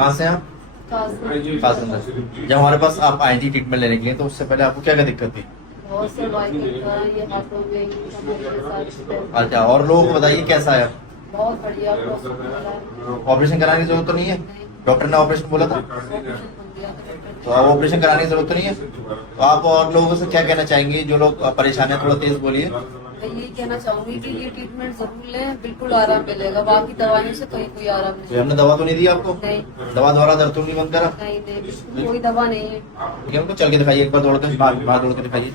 कहाँ से हैं आप? कासिम नगर। जब हमारे पास आप आई थी ट्रीटमेंट लेने के लिए, तो उससे पहले आपको क्या क्या दिक्कत थी? बहुत से ये हाथों में अच्छा, और लोगों को बताइए कैसा है? बहुत बढ़िया। ऑपरेशन कराने की जरूरत तो नहीं है? डॉक्टर ने ऑपरेशन बोला था, तो अब ऑपरेशन कराने की जरूरत तो नहीं है। तो आप और लोगों से क्या कहना चाहेंगे जो लोग परेशान है? थोड़ा तेज बोलिए। मैं यही कहना चाहूंगी कि ये ट्रीटमेंट जरूर लें, बिल्कुल आराम मिलेगा। बाकी दवाइयों से कहीं कोई आराम तो नहीं। हमने दवा तो नहीं दी आपको? नहीं दवा द्वारा दर्द तो नहीं बंद करा? नहीं नहीं, बिल्कुल कोई दवा नहीं है। ठीक है, उनको चल के दिखाइए एक बार, दौड़ के बाहर दौड़ के दिखाइए।